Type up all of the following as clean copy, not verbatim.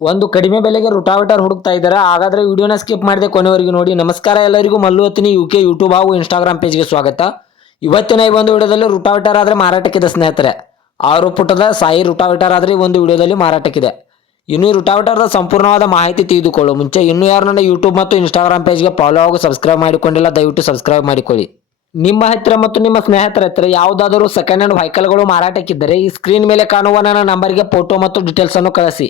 ಒಂದು ಕಡಿಮೆ ಬೆಲೆಗೆ ರುಟಾವೇಟರ್ ಹುಡುಕ್ತಾ ಇದ್ದಾರೆ. ಹಾಗಾದ್ರೆ ವಿಡಿಯೋನ ಸ್ಕಿಪ್ ಮಾಡದೆ ಕೊನೆವರೆಗೂ ನೋಡಿ. ನಮಸ್ಕಾರ ಎಲ್ಲರಿಗೂ, ಮಲ್ಲು ಹತ್ತಿನಿ ಯುಕೆ ಯೂಟ್ಯೂಬ್ ಹಾಗೂ ಇನ್ಸ್ಟಾಗ್ರಾಮ್ ಪೇಜ್ಗೆ ಸ್ವಾಗತ. ಇವತ್ತಿನ ಈ ಒಂದು ವಿಡಿಯೋದಲ್ಲಿ ರುಟಾವೇಟರ್ ಆದರೆ ಮಾರಾಟಕ್ಕಿದೆ ಸ್ನೇಹಿತರೆ. 6 ಪುಟದ ಸಾಯಿ ರುಟಾವೇಟರ್ ಆದರೆ ಈ ಒಂದು ವಿಡಿಯೋದಲ್ಲಿ ಮಾರಾಟಕ್ಕಿದೆ. ಇನ್ನು ಈ ರುಟಾವೇಟರ್ದ ಸಂಪೂರ್ಣವಾದ ಮಾಹಿತಿ ತಿಳಿದುಕೊಳ್ಳೋ ಮುಂಚೆ ಇನ್ನೂ ಯಾರು ನನ್ನ ಯೂಟ್ಯೂಬ್ ಮತ್ತು ಇನ್ಸ್ಟಾಗ್ರಾಮ್ ಪೇಜ್ಗೆ ಫಾಲೋ ಹಾಗೂ ಸಬ್ಸ್ಕ್ರೈಬ್ ಮಾಡಿಕೊಂಡಿಲ್ಲ, ದಯವಿಟ್ಟು ಸಬ್ಸ್ಕ್ರೈಬ್ ಮಾಡಿಕೊಳ್ಳಿ. ನಿಮ್ಮ ಹತ್ತಿರ ಮತ್ತು ನಿಮ್ಮ ಸ್ನೇಹಿತರ ಹತ್ತಿರ ಯಾವುದಾದರೂ ಸೆಕೆಂಡ್ ಹ್ಯಾಂಡ್ ವೆಹಿಕಲ್ಗಳು ಮಾರಾಟಕ್ಕಿದ್ದರೆ ಈ ಸ್ಕ್ರೀನ್ ಮೇಲೆ ಕಾಣುವ ನನ್ನ ನಂಬರ್ಗೆ ಫೋಟೋ ಮತ್ತು ಡೀಟೇಲ್ಸ್ ಅನ್ನು ಕಳಿಸಿ.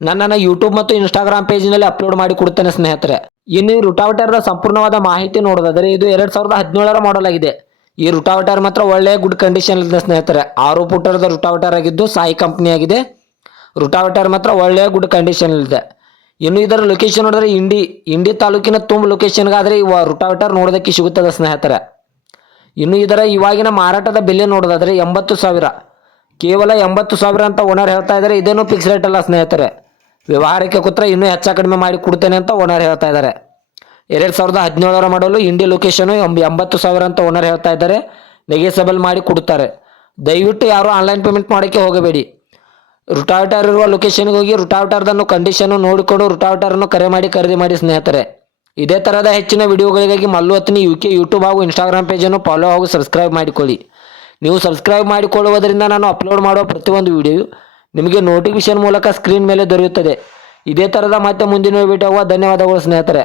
ನನ್ನನ್ನು ಯೂಟ್ಯೂಬ್ ಮತ್ತು ಇನ್ಸ್ಟಾಗ್ರಾಮ್ ಪೇಜ್ನಲ್ಲಿ ಅಪ್ಲೋಡ್ ಮಾಡಿ ಕೊಡುತ್ತೇನೆ ಸ್ನೇಹಿತರೆ. ಇನ್ನು ಈ ರುಟಾವೇಟರ್ನ ಸಂಪೂರ್ಣವಾದ ಮಾಹಿತಿ ನೋಡೋದಾದರೆ ಇದು 2017ರ ಮಾಡೆಲ್ ಆಗಿದೆ. ಈ ರುಟಾವೇಟರ್ ಮಾತ್ರ ಒಳ್ಳೆಯ ಗುಡ್ ಕಂಡೀಷನ್ ಇದೆ ಸ್ನೇಹಿತರೆ. 6 ಫುಟರದ ರುಟಾವೇಟರ್ ಆಗಿದ್ದು ಸಾಯಿ ಕಂಪ್ನಿ ಆಗಿದೆ. ರುಟಾವೇಟರ್ ಮಾತ್ರ ಒಳ್ಳೆಯ ಗುಡ್ ಕಂಡೀಷನ್ ಇದೆ. ಇನ್ನು ಇದರ ಲೊಕೇಶನ್ ನೋಡಿದ್ರೆ ಇಂಡಿ ತಾಲೂಕಿನ ತುಂಬ ಲೊಕೇಶನ್ಗಾದರೆ ಈ ರುಟಾವೇಟರ್ ನೋಡೋದಕ್ಕೆ ಸಿಗುತ್ತದೆ ಸ್ನೇಹಿತರೆ. ಇನ್ನು ಇದರ ಇವಾಗಿನ ಮಾರಾಟದ ಬೆಲೆ ನೋಡೋದಾದರೆ 80,000, ಕೇವಲ 80,000 ಅಂತ ಓನರ್ ಹೇಳ್ತಾ ಇದ್ದಾರೆ. ಇದೇನು ಫಿಕ್ಸ್ ರೇಟ್ ಅಲ್ಲ ಸ್ನೇಹಿತರೆ. ವ್ಯವಹಾರಕ್ಕೆ ಕೂತ್ರೆ ಇನ್ನೂ ಹೆಚ್ಚು ಕಡಿಮೆ ಮಾಡಿ ಕೊಡ್ತೇನೆ ಅಂತ ಓನರ್ ಹೇಳ್ತಾ ಇದ್ದಾರೆ. 2017ರ ಮಾಡಲು ಇಂಡಿ ಲೊಕೇಶನು 80,000 ಅಂತ ಓನರ್ ಹೇಳ್ತಾ ಇದ್ದಾರೆ. ನೆಗೆಸಬಲ್ ಮಾಡಿ ಕೊಡುತ್ತಾರೆ. ದಯವಿಟ್ಟು ಯಾರು ಆನ್ಲೈನ್ ಪೇಮೆಂಟ್ ಮಾಡೋಕ್ಕೆ ಹೋಗಬೇಡಿ. ರುಟಾವೇಟರ್ ಇರುವ ಲೊಕೇಶನ್ಗೆ ಹೋಗಿ ರುಟಾವೇಟರ್ದನ್ನು ಕಂಡೀಷನ್ನು ನೋಡಿಕೊಂಡು ರುಟಾವೇಟರನ್ನು ಕರೆ ಮಾಡಿ ಖರೀದಿ ಮಾಡಿ ಸ್ನೇಹಿತರೆ. ಇದೇ ಥರದ ಹೆಚ್ಚಿನ ವಿಡಿಯೋಗಳಿಗಾಗಿ ಮಲ್ಲು ಹತ್ತಿನಿ ಯುಕೆ ಯೂಟ್ಯೂಬ್ ಹಾಗೂ ಇನ್ಸ್ಟಾಗ್ರಾಮ್ ಪೇಜನ್ನು ಫಾಲೋ ಹಾಗೂ ಸಬ್ಸ್ಕ್ರೈಬ್ ಮಾಡಿಕೊಳ್ಳಿ. ನೀವು ಸಬ್ಸ್ಕ್ರೈಬ್ ಮಾಡಿಕೊಳ್ಳುವುದರಿಂದ ನಾನು ಅಪ್ಲೋಡ್ ಮಾಡುವ ಪ್ರತಿಯೊಂದು ವಿಡಿಯೋ ನಿಮಗೆ ನೋಟಿಫಿಕೇಶನ್ ಮೂಲಕ ಸ್ಕ್ರೀನ್ ಮೇಲೆ ದೊರೆಯುತ್ತದೆ. ಇದೇ ಥರದ ಮತ್ತೆ ಮುಂದಿನ ಭೇಟಿ ಆಗುವ. ಧನ್ಯವಾದಗಳು ಸ್ನೇಹಿತರೆ.